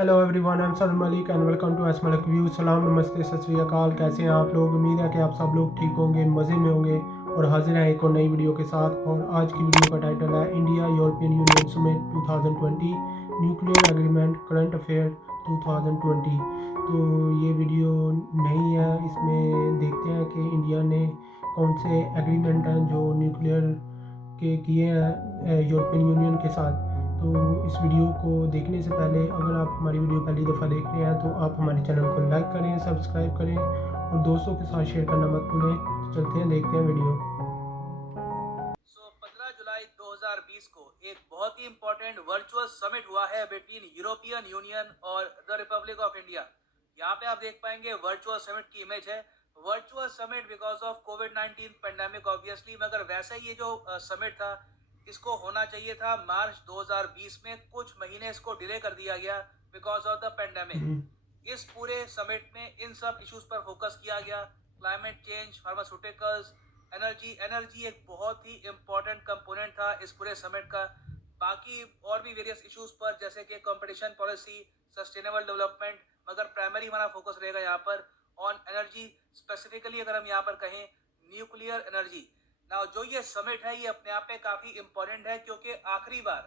Hello everyone, I am Salman Malik and welcome to S Malik view. सलाम, नमस्ते, सत श्री अकाल। कैसे हैं आप लोग? उम्मीद है कि आप सब लोग ठीक होंगे, मज़े में होंगे और हाजिर हैं एक और नई वीडियो के साथ। और आज की वीडियो का टाइटल है India European union summit 2020 nuclear agreement current affair 2020। तो ये वीडियो नहीं है, इसमें देखते हैं कि इंडिया ने कौन से एग्रीमेंट हैं जो न्यूक्लियर के किए हैं यूरोपियन यूनियन के साथ। तो इस वीडियो को देखने से पहले अगर आप हमारी वीडियो पहली दफ़ा देख रहे हैं तो आप हमारे चैनल को लाइक करें, सब्सक्राइब करें और दोस्तों के साथ शेयर करना मत भूलें। तो चलते हैं, देखते हैं वीडियो। 15 जुलाई 2020 को एक बहुत ही इंपॉर्टेंट वर्चुअल समिट हुआ है बिटवीन यूरोपियन यूनियन और द रिपब्लिक ऑफ इंडिया। यहाँ पे आप देख पाएंगे वर्चुअल समिट की इमेज है। Virtual summit because of covid pandemic obviously, मगर वैसे ये जो समिट था इसको होना चाहिए था मार्च 2020 में। कुछ महीने इसको डिले कर दिया गया बिकॉज ऑफ द पेंडेमिक। इस पूरे समिट में इन सब इश्यूज पर फोकस किया गया। Climate change, pharmaceuticals, energy. Energy एक बहुत ही इंपॉर्टेंट कंपोनेंट था इस पूरे समिट का। बाकी और भी वेरियस इश्यूज पर जैसे कि कंपटीशन पॉलिसी, सस्टेनेबल डेवलपमेंट, मगर प्राइमरी हमारा फोकस रहेगा यहाँ पर ऑन एनर्जी। स्पेसिफिकली अगर हम यहाँ पर कहें न्यूक्लियर एनर्जी। ना जो ये समिट है ये अपने आप में काफी इंपॉर्टेंट है क्योंकि आखिरी बार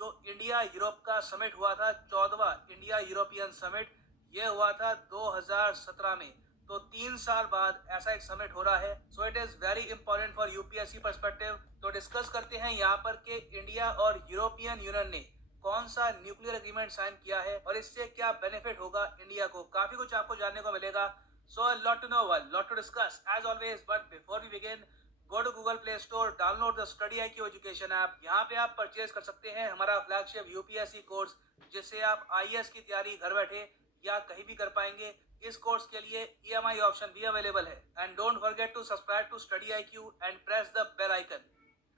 जो इंडिया यूरोप का समिट हुआ था, 14वां इंडिया यूरोपियन समिट, ये हुआ था 2017 में। तो 3 साल बाद ऐसा एक समिट हो रहा है। So it is very important for UPSC perspective. तो डिस्कस करते हैं यहाँ पर कि इंडिया और यूरोपियन यूनियन ने कौन सा न्यूक्लियर एग्रीमेंट साइन किया है और इससे क्या बेनिफिट होगा इंडिया को। काफी कुछ आपको जानने को मिलेगा। So lot to know, lot to discuss as always. But before we begin, go to Google play store, download the study IQ education app. यहाँ पे आप परचेज कर सकते हैं हमारा फ्लैगशिप यूपीएससी कोर्स, जिससे आप आईएएस की तैयारी घर बैठे या कहीं भी कर पाएंगे। इस कोर्स के लिए EMI ऑप्शन भी अवेलेबल है। And don't forget to subscribe to study IQ and press the bell icon.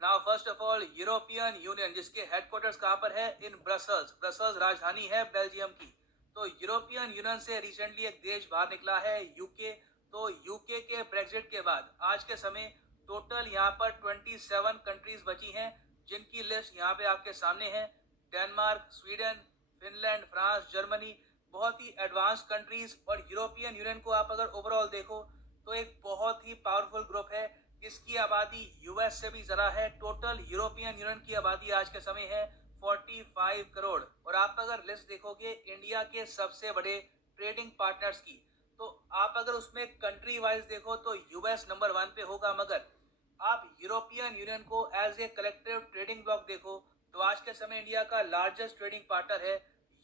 Now first of all, European union जिसके हेडक्वार्टर्स कहाँ पर है? इन ब्रसल्स। ब्रसल्स राजधानी है बेल्जियम की। तो यूरोपियन यूनियन से रिसेंटली एक देश बाहर निकला है, यूके। तो यूके के ब्रेक्जिट के बाद आज के समय टोटल यहाँ पर 27 कंट्रीज बची हैं, जिनकी लिस्ट यहाँ पे आपके सामने है। Denmark, Sweden, Finland, France, Germany, बहुत ही एडवांस कंट्रीज। और यूरोपियन यूनियन को आप अगर ओवरऑल देखो तो एक बहुत ही पावरफुल ग्रुप है। इसकी आबादी यूएस से भी ज़्यादा है। टोटल यूरोपियन यूनियन की आबादी आज के समय है 45 करोड़। और आप अगर लिस्ट देखोगे इंडिया के सबसे बड़े ट्रेडिंग पार्टनर्स की, तो आप अगर उसमें कंट्री वाइज देखो तो यूएस नंबर 1 पे होगा। मगर आप यूरोपियन यूनियन को as a collective trading block देखो तो आज के समय इंडिया का लार्जेस्ट ट्रेडिंग पार्टनर है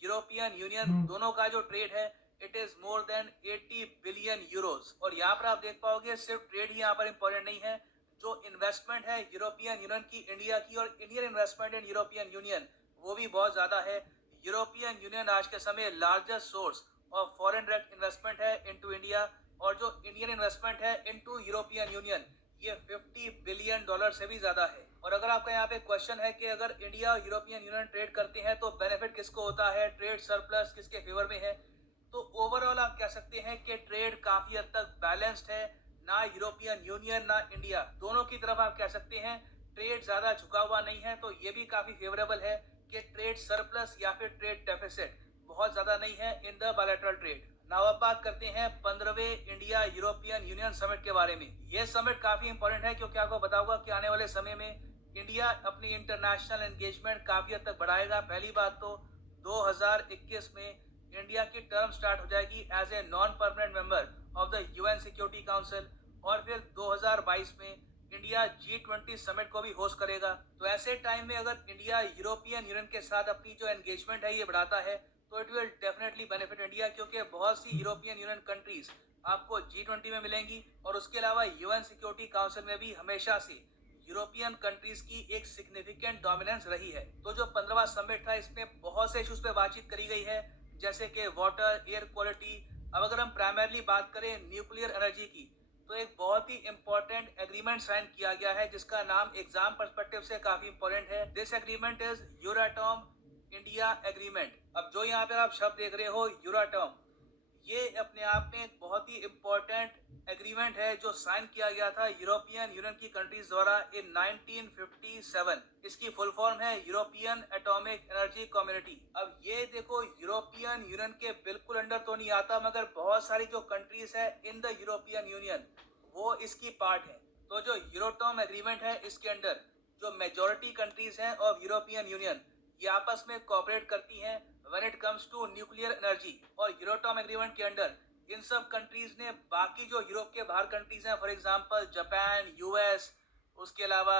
यूरोपियन यूनियन। दोनों का जो ट्रेड है it is more than 80 billion euros. और यहाँ पर आप देख पाओगे सिर्फ ट्रेड ही यहाँ पर इंपॉर्टेंट नहीं है, जो इन्वेस्टमेंट है यूरोपियन यूनियन की इंडिया की और Indian investment in European union, वो भी बहुत ज्यादा है। यूरोपियन यूनियन आज के समय largest source of foreign direct investment है इनटू इंडिया। और जो इंडियन इन्वेस्टमेंट है इनटू यूरोपियन यूनियन, ये 50 बिलियन डॉलर से भी ज्यादा है। और अगर आपका यहाँ पे क्वेश्चन है कि अगर इंडिया और यूरोपियन यूनियन ट्रेड करते हैं तो बेनिफिट किसको होता है, ट्रेड सरप्लस किसके फेवर में है, तो ओवरऑल आप कह सकते हैं कि ट्रेड काफी हद तक बैलेंस्ड है। ना यूरोपियन यूनियन ना इंडिया, दोनों की तरफ आप कह सकते हैं ट्रेड ज्यादा झुका हुआ नहीं है। तो ये भी काफी फेवरेबल है कि ट्रेड सरप्लस या फिर ट्रेड डेफिसिट बहुत ज्यादा नहीं है in the bilateral trade. Now अब बात करते हैं 15वें इंडिया यूरोपियन यूनियन समिट के बारे में। यह समिट काफी इंपॉर्टेंट है क्योंकि आपको बताऊंगा कि आने वाले समय में इंडिया अपनी इंटरनेशनल एंगेजमेंट काफी हद तक बढ़ाएगा। पहली बात तो 2021 में इंडिया की टर्म स्टार्ट हो जाएगी as a non permanent member of the UN security council. और फिर 2022 में इंडिया G20 समिट को भी होस्ट करेगा। तो ऐसे टाइम में अगर इंडिया यूरोपियन यूनियन के साथ अपनी जो एंगेजमेंट है ये बढ़ाता है तो it will definitely benefit India, क्योंकि बहुत सी यूरोपियन यूनियन कंट्रीज आपको G20 में मिलेंगी। और उसके अलावा यूएन सिक्योरिटी काउंसिल में भी हमेशा से यूरोपियन कंट्रीज की एक सिग्निफिकेंट डोमिनेंस रही है। तो जो 15वां समिट था इसमें बहुत से इश्यूज पे बातचीत करी गई है, जैसे कि वाटर, एयर क्वालिटी। अब अगर हम प्राइमरली बात करें न्यूक्लियर एनर्जी की, तो एक बहुत ही इंपॉर्टेंट एग्रीमेंट साइन किया गया है जिसका नाम एग्जाम पर्सपेक्टिव से काफी इंपॉर्टेंट है। This agreement is Euratom India agreement. अब जो यहाँ पे आप शब्द देख रहे हो यूराटॉम, ये अपने आप में एक बहुत ही इंपॉर्टेंट एग्रीमेंट है जो साइन किया गया था यूरोपियन यूनियन की कंट्रीज द्वारा इन 1957। इसकी फुल फॉर्म है यूरोपियन एटॉमिक एनर्जी कम्युनिटी। अब ये देखो यूरोपियन यूनियन के बिल्कुल अंडर तो नहीं आता, मगर बहुत सारी जो कंट्रीज है इन द यूरोपियन यूनियन वो इसकी पार्ट है। तो जो यूरोटॉम एग्रीमेंट है इसके अंडर जो मेजॉरिटी कंट्रीज हैं ऑफ यूरोपियन यूनियन ये आपस में कोऑपरेट करती हैं when it comes to nuclear energy. और यूरोटॉम एग्रीमेंट के अंडर इन सब कंट्रीज ने बाकी जो यूरोप के बाहर कंट्रीज हैं, फॉर एग्जांपल जापान, यूएस, उसके अलावा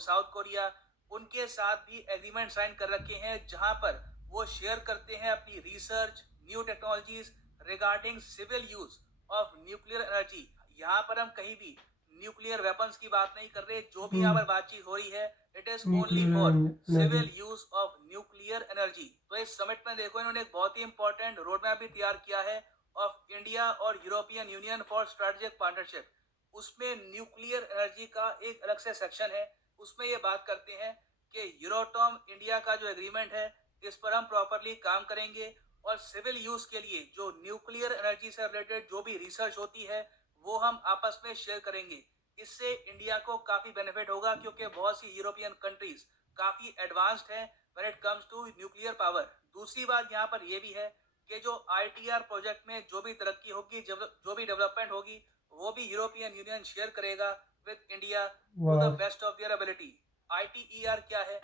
साउथ कोरिया, उनके साथ भी एग्रीमेंट साइन कर रखे हैं जहां पर वो शेयर करते हैं अपनी research, new technologies regarding civil use of nuclear energy. यहाँ पर हम कहीं भी न्यूक्लियर वेपन्स की बात नहीं कर रहे, जो भी यहाँ पर बातचीत हो रही है it is only for civil use of nuclear energy. तो इस समिट में देखो इन्होंने एक बहुत ही इंपॉर्टेंट रोड मैप भी तैयार किया है ऑफ इंडिया और European union for strategic partnership. उसमें न्यूक्लियर एनर्जी का एक अलग से सेक्शन है। उसमें ये बात करते हैं कि यूरोटॉम इंडिया का जो एग्रीमेंट है इस पर हम प्रॉपरली काम करेंगे और सिविल यूज के लिए जो न्यूक्लियर एनर्जी से रिलेटेड जो भी रिसर्च होती है वो हम आपस में शेयर करेंगे। इससे इंडिया को काफी बेनिफिट होगा क्योंकि बहुत सी यूरोपियन कंट्रीज काफी एडवांस्ड हैं when it comes to nuclear power. दूसरी बात यहाँ पर यह भी है कि जो आईटीआर प्रोजेक्ट में जो भी तरक्की होगी, जो भी डेवलपमेंट होगी, वो भी यूरोपियन यूनियन शेयर करेगा with India to the best of their ability. ITER क्या है?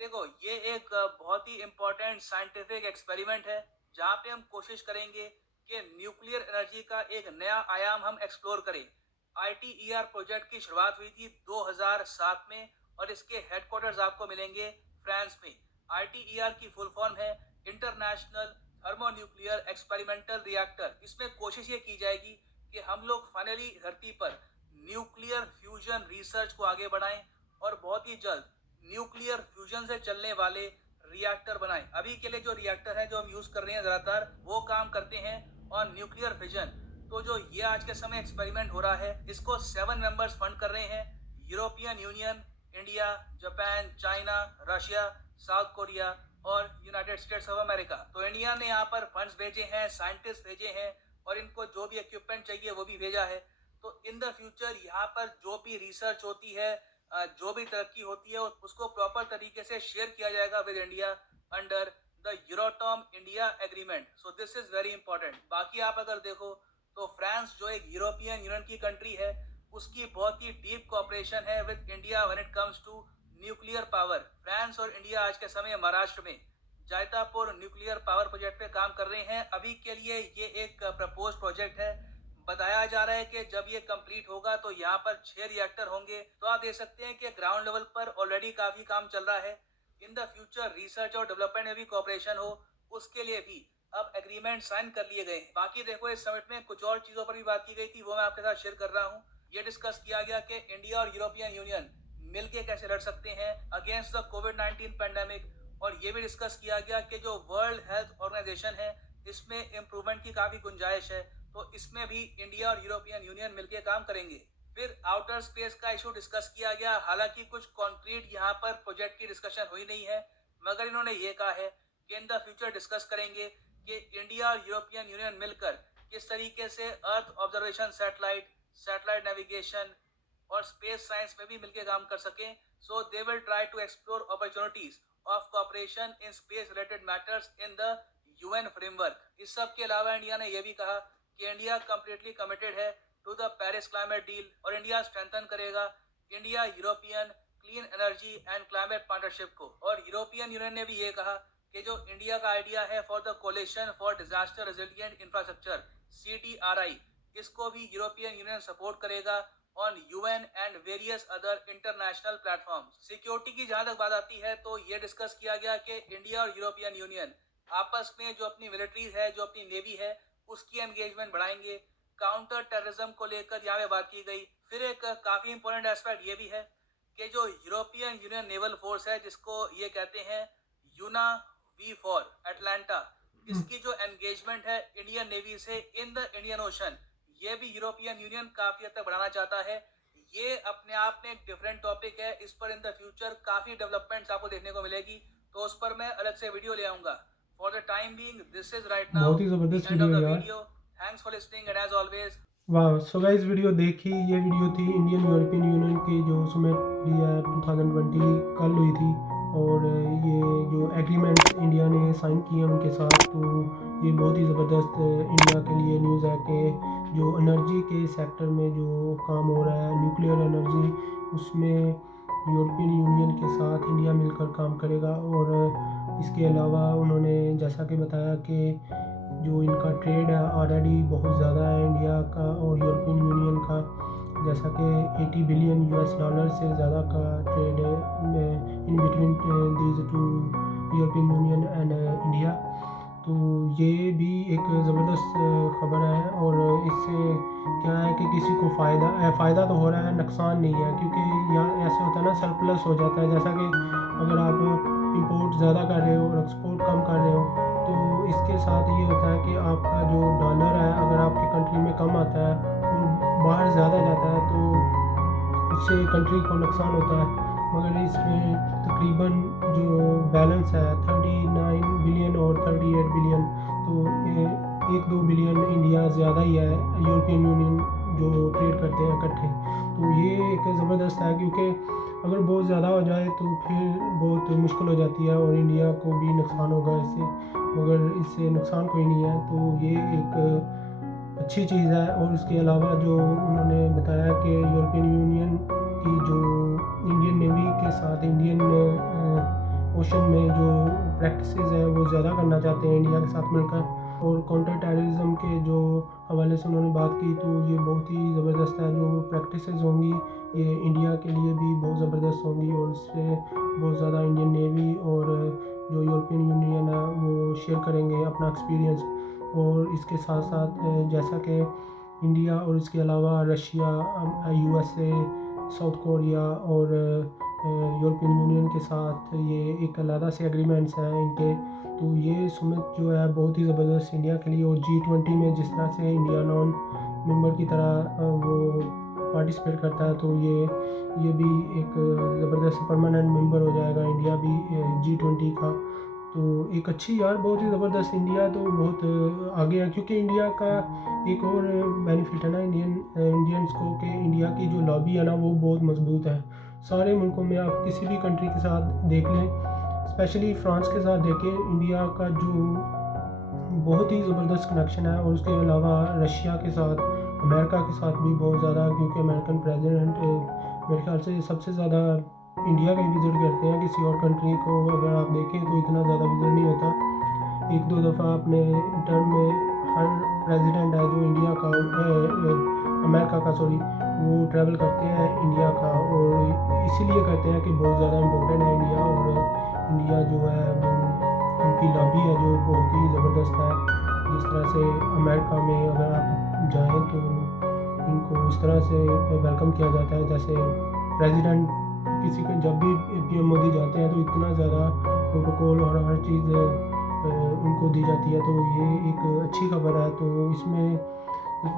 देखो ये एक बहुत ही इंपॉर्टेंट साइंटिफिक एक्सपेरिमेंट है जहाँ पे हम कोशिश करेंगे कि न्यूक्लियर एनर्जी का एक नया आयाम हम एक्सप्लोर करें। आईटीईआर प्रोजेक्ट की शुरुआत हुई थी 2007 में और इसके हेडक्वार्टर्स आपको मिलेंगे फ्रांस में। आईटीईआर की फुल फॉर्म है इंटरनेशनल थर्मोन्यूक्लियर एक्सपेरिमेंटल रिएक्टर। इसमें कोशिश ये की जाएगी कि हम लोग फाइनली धरती पर न्यूक्लियर फ्यूजन रिसर्च को आगे बढ़ाएं और बहुत ही जल्द न्यूक्लियर फ्यूजन से चलने वाले रिएक्टर बनाएं। अभी के लिए जो रिएक्टर है जो हम यूज कर रहे हैं ज्यादातर वो काम करते हैं ऑन न्यूक्लियर फिजन। तो जो ये आज के समय एक्सपेरिमेंट हो रहा है इसको 7 मेंबर्स फंड कर रहे हैं, European union, India, Japan, China, Russia, south Korea और यूनाइटेड स्टेट्स ऑफ अमेरिका। तो इंडिया ने यहाँ पर फंड्स भेजे हैं, साइंटिस्ट भेजे हैं और इनको जो भी इक्विपमेंट चाहिए वो भी भेजा है। तो इन द फ्यूचर यहाँ पर जो भी रिसर्च होती है, जो भी तरक्की होती है उसको प्रॉपर तरीके से शेयर किया जाएगा with India under the Euratom India agreement. So this is very important. बाकी आप अगर देखो तो फ्रांस जो एक यूरोपियन यूनियन की कंट्री है उसकी बहुत ही डीप कोऑपरेशन है with India when it comes to nuclear power. France और इंडिया आज के समय महाराष्ट्र में जैतापुर न्यूक्लियर पावर प्रोजेक्ट पे काम कर रहे हैं। अभी के लिए ये एक प्रपोज प्रोजेक्ट है। बताया जा रहा है कि जब ये कंप्लीट होगा तो यहाँ पर 6 रिएक्टर होंगे। तो आप देख सकते हैं कि ग्राउंड लेवल पर ऑलरेडी काफी काम चल रहा है। इन द फ्यूचर रिसर्च और डेवलपमेंट में भी कोऑपरेशन हो उसके लिए भी अब एग्रीमेंट साइन कर लिए गए। बाकी देखो इस समिट में कुछ और चीजों पर भी बात की गई थी, वो मैं आपके साथ शेयर कर रहा हूँ। ये डिस्कस किया गया कि इंडिया और यूरोपियन यूनियन मिलके कैसे लड़ सकते हैं अगेंस्ट द कोविड-19 पैंडेमिक। और ये भी डिस्कस किया गया कि जो वर्ल्ड हेल्थ ऑर्गेनाइजेशन है इसमें इम्प्रूवमेंट की काफी गुंजाइश है, तो इसमें भी इंडिया और यूरोपियन यूनियन मिलकर काम करेंगे। फिर आउटर स्पेस का इशू डिस्कस किया गया। हालांकि कुछ कॉन्क्रीट यहाँ पर प्रोजेक्ट की डिस्कशन हुई नहीं है, मगर इन्होंने ये कहा है कि इन द फ्यूचर डिस्कस करेंगे कि इंडिया और यूरोपियन यूनियन मिलकर किस तरीके से अर्थ ऑब्जर्वेशन सैटेलाइट नेविगेशन और स्पेस साइंस में भी मिलकर काम कर सकें। So they will try to explore opportunities of cooperation in space related matters in the UN framework. इस सब के अलावा इंडिया ने यह भी कहा कि इंडिया कंप्लीटली कमिटेड है to the Paris climate deal और इंडिया स्ट्रेंथन करेगा India European clean energy and climate partnership को। और यूरोपियन यूनियन ने भी ये कहा कि जो इंडिया का आइडिया है for the coalition for disaster resilient infrastructure CDRI, इसको भी यूरोपियन यूनियन सपोर्ट करेगा on UN and various other international platforms. Security की जहां तक बात आती है तो ये डिस्कस किया गया कि इंडिया और यूरोपियन यूनियन आपस में जो अपनी मिलिट्रीज है, जो अपनी नेवी है, उसकी एंगेजमेंट बढ़ाएंगे। काउंटर टेररिज्म को लेकर यहाँ पे बात की गई। फिर एक काफी इंपॉर्टेंट एस्पेक्ट ये भी है कि जो यूरोपियन यूनियन नेवल फोर्स है जिसको ये कहते हैं यूना V4 अटलांटा, इसकी जो एंगेजमेंट है इंडियन नेवी से इन द इंडियन ओशन, ये भी यूरोपियन यूनियन काफी हद तक बढ़ाना चाहता है। ये अपने आप में एक डिफरेंट टॉपिक है, इस पर इन द फ्यूचर काफी डेवलपमेंट्स आपको देखने को मिलेगी, तो उस पर मैं अलग से वीडियो ले आऊंगा। For the time being this is right now बहुत ही जबरदस्त वीडियो है यार। Thanks for listening and as always वाह, सो गाइस वीडियो देखी। ये वीडियो थी इंडियन यूरोपियन यूनियन की जो समिट हुई है 2020 कल हुई थी, और ये जो एग्रीमेंट्स इंडिया ने साइन किए हैं उनके साथ, तो ये बहुत ही ज़बरदस्त इंडिया के लिए न्यूज़ है कि जो एनर्जी के सेक्टर में जो काम हो रहा है, न्यूक्लियर एनर्जी, उसमें यूरोपियन यूनियन के साथ इंडिया मिलकर काम करेगा। और इसके अलावा उन्होंने जैसा कि बताया कि जो इनका ट्रेड है ऑलरेडी बहुत ज़्यादा है इंडिया का और यूरोपियन यूनियन का, जैसा कि 80 बिलियन यूएस डॉलर से ज़्यादा का ट्रेड है in between these two European union and India. तो ये भी एक ज़बरदस्त खबर है, और इससे क्या है कि किसी को फ़ायदा तो हो रहा है, नुकसान नहीं है, क्योंकि यहाँ ऐसे होता है ना, सरप्लस हो जाता है। जैसा कि अगर आप इंपोर्ट ज़्यादा कर रहे हो और एक्सपोर्ट कम कर रहे हो, तो इसके साथ ये होता है कि आपका जो डॉलर है, अगर आपकी कंट्री में कम आता है और बाहर ज़्यादा जाता है, तो उससे कंट्री को नुकसान होता है। मगर इसमें तकरीबन जो बैलेंस है 39 बिलियन और 38 बिलियन, तो 1-2 बिलियन इंडिया ज़्यादा ही है यूरोपियन यूनियन जो ट्रेड करते हैं इकट्ठे। तो ये एक ज़बरदस्त है, क्योंकि अगर बहुत ज़्यादा हो जाए तो फिर बहुत मुश्किल हो जाती है और इंडिया को भी नुकसान होगा इससे, मगर इससे नुकसान कोई नहीं है। तो ये एक अच्छी चीज़ है। और उसके अलावा जो उन्होंने बताया कि यूरोपियन यूनियन की जो इंडियन नेवी के साथ इंडियन ओशन में जो प्रैक्टिसेस हैं वो ज़्यादा करना चाहते हैं इंडिया के साथ मिलकर, और काउंटर टेररिज्म के जो हवाले से उन्होंने बात की, तो ये बहुत ही ज़बरदस्त है। जो प्रैक्टिसेस होंगी ये इंडिया के लिए भी बहुत ज़बरदस्त होंगी, और इससे बहुत ज़्यादा इंडियन नेवी और जो यूरोपियन यूनियन है वो शेयर करेंगे अपना एक्सपीरियंस। और इसके साथ साथ जैसा कि इंडिया और इसके अलावा रशिया, यूएसए, साउथ कोरिया और यूरोपियन यूनियन के साथ ये एक अलग से एग्रीमेंट्स हैं इनके, तो ये समिट जो है बहुत ही ज़बरदस्त इंडिया के लिए। और G20 में जिस तरह से इंडिया नॉन मेंबर की तरह वो पार्टिसिपेट करता है, तो ये भी एक ज़बरदस्त परमानेंट मेंबर हो जाएगा इंडिया भी G20 का। तो एक अच्छी यार, बहुत ही ज़बरदस्त। इंडिया तो बहुत आगे है, क्योंकि इंडिया का एक और बेनिफिट है ना इंडियंस को, कि इंडिया की जो लॉबी है ना वो बहुत मजबूत है। सारे मुल्कों में आप किसी भी कंट्री के साथ देख लें, स्पेशली फ्रांस के साथ देखें, इंडिया का जो बहुत ही ज़बरदस्त कनेक्शन है। और उसके अलावा रशिया के साथ, अमेरिका के साथ भी बहुत ज़्यादा, क्योंकि अमेरिकन प्रेसिडेंट मेरे ख्याल से सबसे ज़्यादा इंडिया का ही विज़िट करते हैं। किसी और कंट्री को अगर आप देखें तो इतना ज़्यादा विज़िट नहीं होता। 1-2 दफ़ा अपने टर्म में हर प्रेसिडेंट है जो इंडिया का अमेरिका का वो ट्रैवल करते हैं इंडिया का, और इसीलिए करते हैं कि बहुत ज़्यादा इम्पोर्टेंट है इंडिया। और इंडिया जो है वो उनकी लॉबी है जो बहुत ही ज़बरदस्त है। जिस तरह से अमेरिका में अगर आप जाएँ तो इनको इस तरह से वेलकम किया जाता है, जैसे प्रेसिडेंट किसी के जब भी पीएम मोदी जाते हैं तो इतना ज़्यादा प्रोटोकॉल और हर चीज़ उनको दी जाती है। तो ये एक अच्छी खबर है। तो इसमें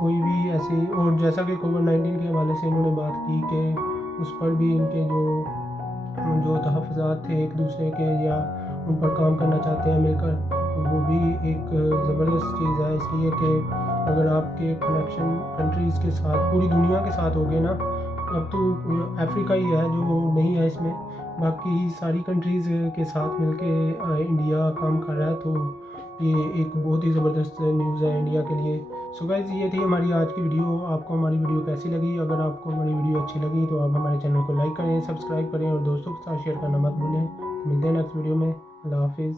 कोई भी ऐसी, और जैसा कि कोविड-19 के हवाले से इन्होंने बात की कि उस पर भी इनके जो तहफ़्फ़ुज़ात थे एक दूसरे के, या उन पर काम करना चाहते हैं मिलकर, तो वो भी एक ज़बरदस्त चीज़ है। इसलिए कि अगर आपके कनेक्शन कंट्रीज़ के साथ, पूरी दुनिया के साथ हो गए ना, अब तो अफ्रीका ही है जो नहीं है इसमें, बाकी सारी कंट्रीज़ के साथ मिलके इंडिया काम कर रहा है। तो ये एक बहुत ही ज़बरदस्त न्यूज़ है इंडिया के लिए। सो गाइस, ये थी हमारी आज की वीडियो। आपको हमारी वीडियो कैसी लगी? अगर आपको हमारी वीडियो अच्छी लगी तो आप हमारे चैनल को लाइक करें, सब्सक्राइब करें और दोस्तों के साथ शेयर करना मत भूलें। तो मिलते हैं नेक्स्ट वीडियो में। अल्लाह हाफिज़।